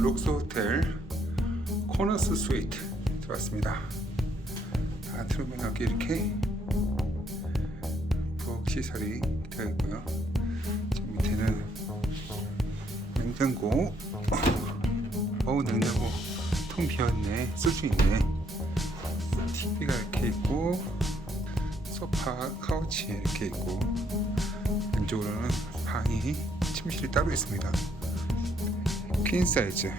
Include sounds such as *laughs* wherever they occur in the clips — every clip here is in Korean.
록스 호텔 코너스 스위트 들어왔습니다. 다 여기 이렇게 부엌 시설이 되어 있고요. 저 밑에는 냉장고. 어우 냉장고 통 비었네. 쓸 수 있네. TV가 이렇게 있고 소파, 카우치 이렇게 있고 왼쪽으로는 방이 침실이 따로 있습니다. 퀸 사이즈.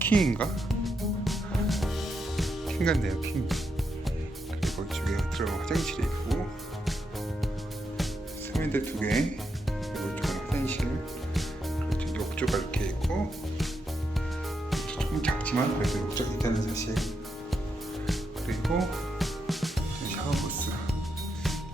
킹인가? 킹 같네요 킹 그리고 이쪽에 들어가면 화장실이 있고 세면대 두개 그리고 이쪽은 화장실 그리고 욕조가 이렇게 있고 조금 작지만 그래도 욕조가 있다는 사실. 그리고 샤워 부스.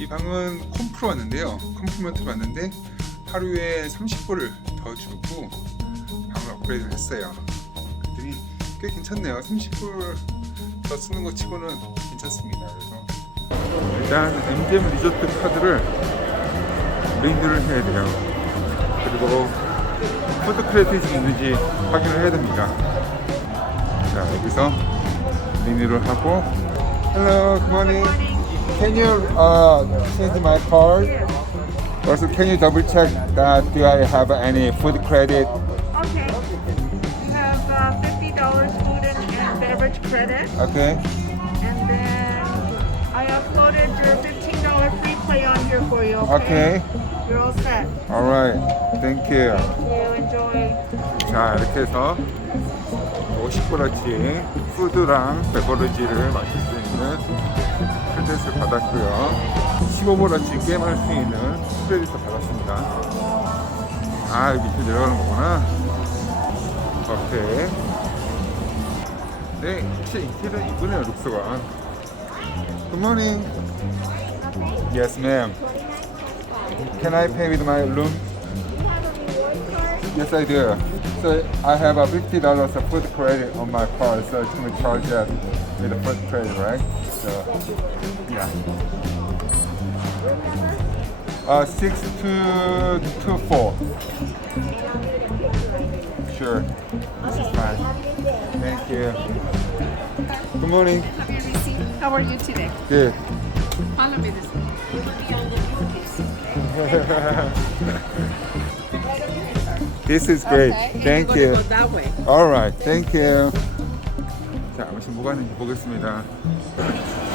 이 방은 컴프로 왔는데요. 컴플리먼트로 왔는데 하루에 30불을 더 주고 방을 업그레이드를 했어요. 그랬더니 꽤 괜찮네요. 30불 더 쓰는 것 치고는 괜찮습니다. 그래서 일단 MGM 리조트 카드를 리뉴를 해야 돼요. 그리고 푸드 크레딧이 있는지 확인을 해야 됩니다. 자 여기서 리뉴를 하고 Hello, good morning. Can you uh, change my card? Also, can you double check that do I have any food credit? Okay. You have uh, fifty dollars food and, and beverage credit, Okay. and then I uploaded your fifteen dollar free play on here for you. Okay. Okay. You're all set. Alright. Thank you. You enjoy. 자, 이렇게 해서 50불어치 푸드랑 베버리지를 마실 수 있는 크레딧을 받았고요. 15불어치 게임할 수 있는 크레딧을 받았습니다. 아, 여기 밑에 내려가는 거구나. 오케이. 네, 진짜 이틀은 이쁘네요, 룩스가. Good morning. Yes, ma'am. Can I pay with my room? Yes, I do. So I have a fifty dollars of food credit on my card, so it's gonna charge that with the food credit, right? So yeah. Uh, six two two four. Sure, this is fine. Thank you. Good morning. Have your receipt. How are you today? Good. Follow me this way. *laughs* This is great. Okay, Thank you're you. gonna go that way. Alright, thank you. 자, 아무튼 뭐가 있는지 보겠습니다.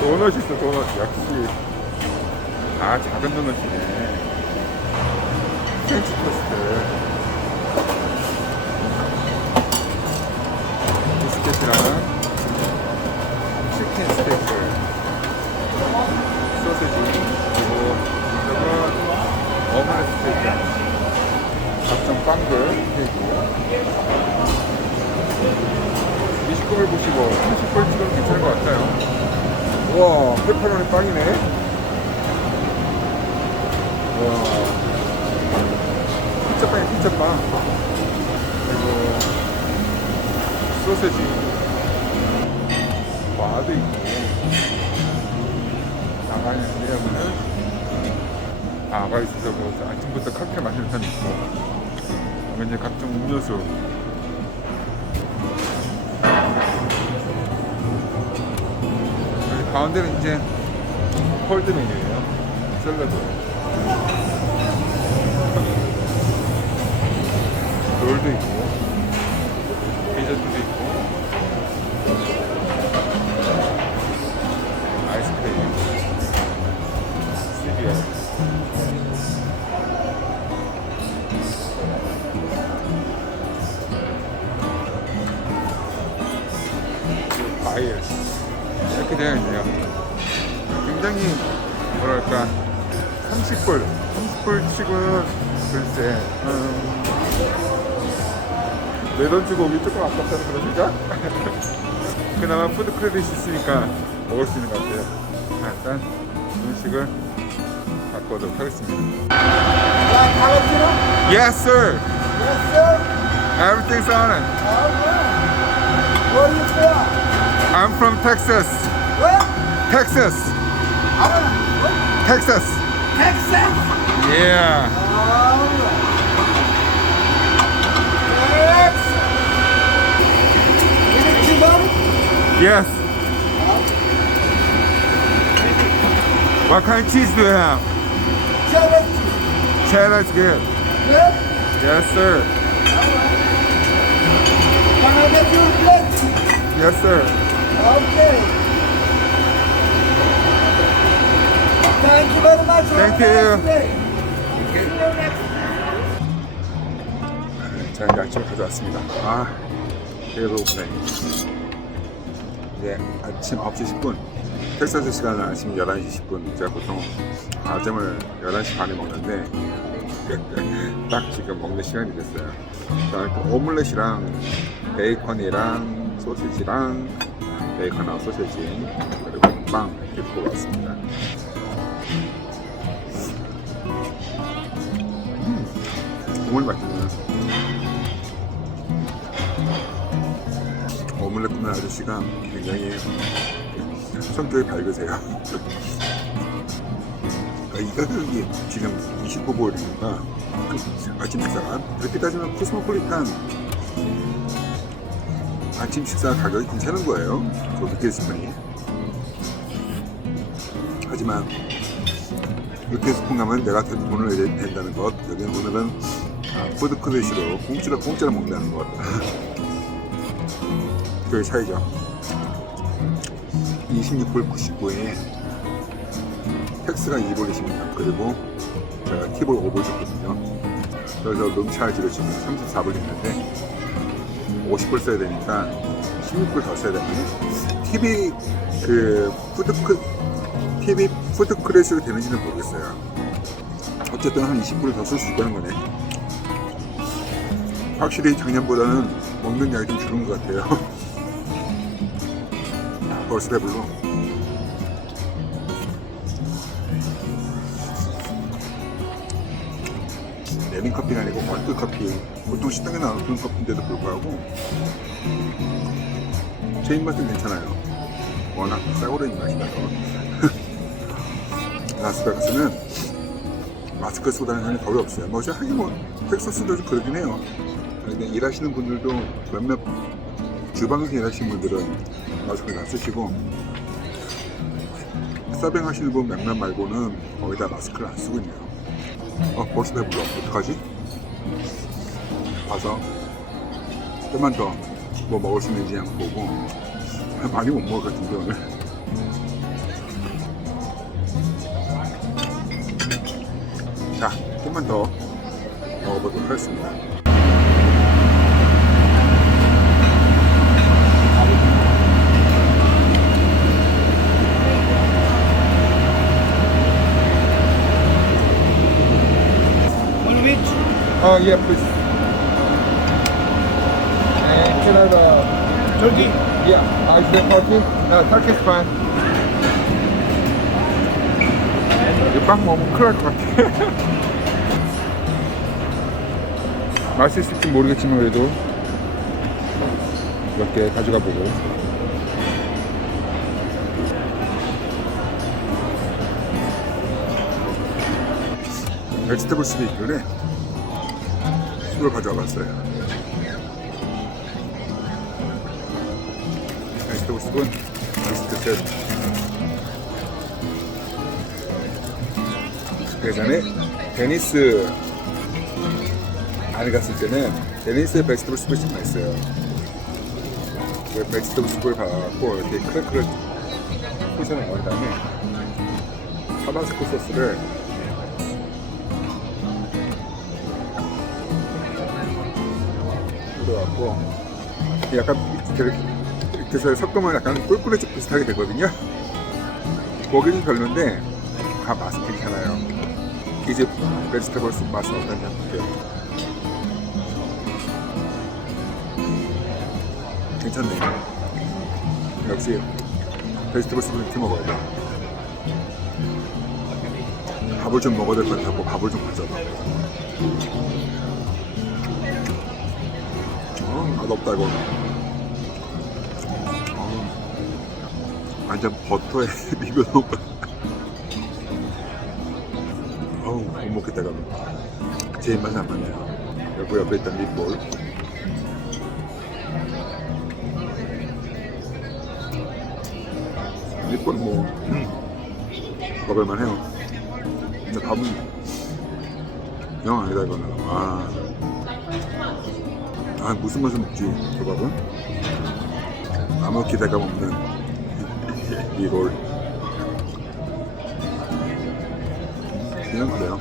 도넛 있어, 도넛. 역시. 아, 작은 도넛이네. 프렌치 토스트. 비스켓이랑 치킨 스테이크. 소세지. 그리고 이건 어머니 스테이크. 각종 빵들 되고 20골 보시고 30골 찍으면 괜찮을 것 같아요 우와 페퍼로니 빵이네 우와 피자빵. 그리고 소세지. 과도 있고 나가는 왜냐면은 아가 있어서 뭐 아침부터 카페 마시는 사람 있고 이제 각종 음료수. 여기 가운데는 이제 콜드 메뉴예요. 샐러드 롤도 있고 디저트도 있고 아이스크림 시리얼 과일 이렇게 되어 있네요. 굉장히 뭐랄까 30불, 30불 치고는 글쎄 음, 내 돈 주고 오기 조금 아깝다는 그런 생각? 그나마 푸드 크레딧이 있으니까 먹을 수 있는 것 같아요. 자, 일단 음식을 바꿔보도록 하겠습니다. Yes, sir. Yes, sir. Everything's on it. Where are you from? I'm from Texas. Where? Texas. I'm Texas. Texas. Yeah. Alright. Yes. What kind of cheese do you have? Cheddar. Cheddar's good. Good. Yes, sir. Can I get you a plate? Yes, sir. Okay. Thank you very much. Thank you. 자, 아침을 가져왔습니다. 아, 배고프네. 이제 아침 9시 10분. 텍사스 시간은 아침 11시 10분. 제가 보통 아점을 11시 반에 먹는데, *laughs* 딱 지금 먹는 시간이 됐어요. 자, 그 오믈렛이랑 베이컨이랑 소시지랑 베이컨하고 소시지, 그리고 빵 이렇게 왔습니다. 음, 정말 맛있네요. 오믈렛 굽는 아저씨가 굉장히 성격이 밝으세요. 아, 이 가격이 지금 29불이니까 아침 식사가 그렇게 따지면 코스모폴리탄 아침 식사 가격이 괜찮은 거예요. 저 늦게스푼이. 하지만 늦게스푼 가면 내가 돈을 내야 된다는 것. 여기는 오늘은 아, 푸드 크레시로 공짜로 공짜로 먹는다는 것. 그 차이죠. 26불 99에 텍스가 2불 이십니다. 그리고 제가 팁을 5불 줬거든요. 그래서 룸차지로 지금 34불 있는데 50불 써야 되니까 16불 더 써야 되는 팁이 그 푸드크 팁이 푸드 크래시로 되는지는 모르겠어요. 어쨌든 한 20불 더 쓸 수 있다는 거네. 확실히 작년보다는 먹는 양이 좀 줄은 것 같아요. *laughs* 벌써 배불러. 레민 커피가 아니고 월드 커피. 보통 식당에 나오는 그런 커피인데도 불구하고 제 입맛은 괜찮아요. 워낙 싸구려 입맛이 나서. 라스베가스는 마스크 쓰고 다니는 사람이 거의 없어요. 뭐, 하긴 뭐, 텍사스도 좀 그러긴 해요. 근데 일하시는 분들도 몇몇 주방에서 일하시는 분들은 마스크를 다 쓰시고 서빙 하시는 분 몇몇 말고는 거의 다 마스크를 안 쓰고 있네요. 어, 벌써 배불러. 어떡하지? 봐서 좀만 더 뭐 먹을 수 있는지 한번 보고 *laughs* 많이 못 먹을 것 같은데 오늘. 자, 좀만 더 먹어보도록 하겠습니다. Oh, yeah, please. And can I have a Turkey. Yeah, uh, is there turkey? No, turkey's fine. 이빵 먹으면 큰일 날것 같아. 맛있을지 모르겠지만 그래도 몇 개 가져가 보고. 베지터블 스이 있길래 술을 가져와 봤어요. 베지터블 스은 비스트 셋. 예전에 데니스 안에 갔을 때는 베지터블 스프이 좀 맛있어요. 그 베지터블 스프를 받아갖고 이렇게 크래크를 포션을 넣은 다음에 타바스코 소스를 들어갖고 약간 이렇게 해서 섞으면 약간 꿀꿀해져 비슷하게 되거든요. 고기는 별론데 다 맛은 괜찮아요. 이제 베지터블 숲 맛은 어떤지 한번 볼게요. 괜찮네요. 역시 베지터블 숲은 이렇게 먹어야 돼. 밥을 좀 먹어야 될 것 같아고 밥을 좀 가져봐. 없다 이거. 어, 완전 버터에 *laughs* 비벼 놓은 거. 어우, 못 먹겠다 이거. 제 입맛에 안 맞네요. 여기 옆에 있던 밑볼. 일본 뭐 먹을만 해요. 근데 밥은 영 아니다 이거는. 아, 아 무슨 맛을 먹지 그 밥은? 아무 기대감 없는 이 롤. 그냥 그래요.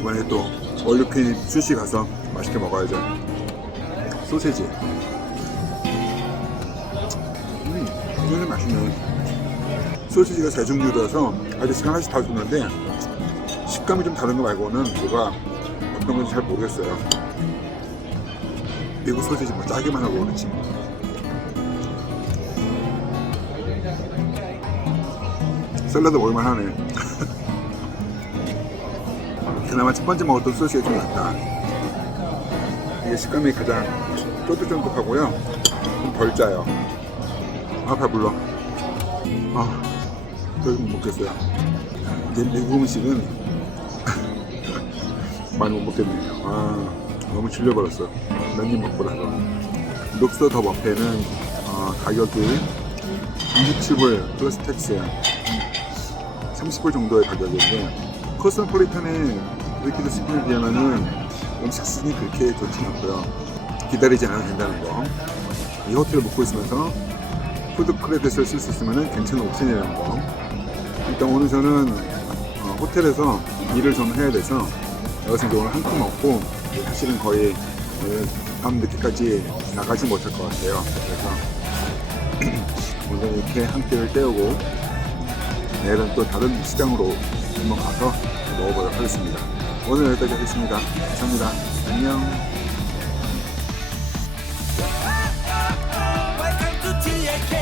이번에 또 얼류퀸 수시 가서 맛있게 먹어야죠. 소세지. 음, 이거는 맛있네. 소시지가 세 종류라서 아저씨가 하나씩 다 주는데 식감이 좀 다른 거 말고는 뭐가 어떤 건지 잘 모르겠어요. 미국 소시지 뭐 짜기만 하고 그렇지. 샐러드 먹을만 하네. *laughs* 그나마 첫 번째 먹었던 소시지가 좀 낫다. 이게 식감이 가장 쫀득쫀득하고요. 좀 덜 짜요. 아, 배불러. 아, 저기 못 먹겠어요. 이제 미국 음식은 *laughs* 많이 못 먹겠네요. 아, 너무 질려버렸어. 몇입 먹고 나서. 룩서 더 버페는 어, 가격이 27불 플러스 텍스야. 30불 정도의 가격인데 코스모폴리탄의 리퀴드 스프에 비하면은 음식 수준이 그렇게 좋진 않고요. 기다리지 않아도 된다는 거. 이 호텔을 묵고 있으면서 푸드 크레딧을 쓸 수 있으면 괜찮은 옵션이라는 거. 일단 오늘 저는 어, 호텔에서 일을 좀 해야 돼서 여기서 이제 오늘 한끼 먹고 사실은 거의 오늘 밤 늦게까지 나가지 못할 것 같아요. 그래서 *clears throat* 오늘 이렇게 한 끼를 때우고 내일은 또 다른 시장으로 한번 가서 먹어보도록 하겠습니다. 오늘 여기까지 하겠습니다. 감사합니다. 안녕. Yeah,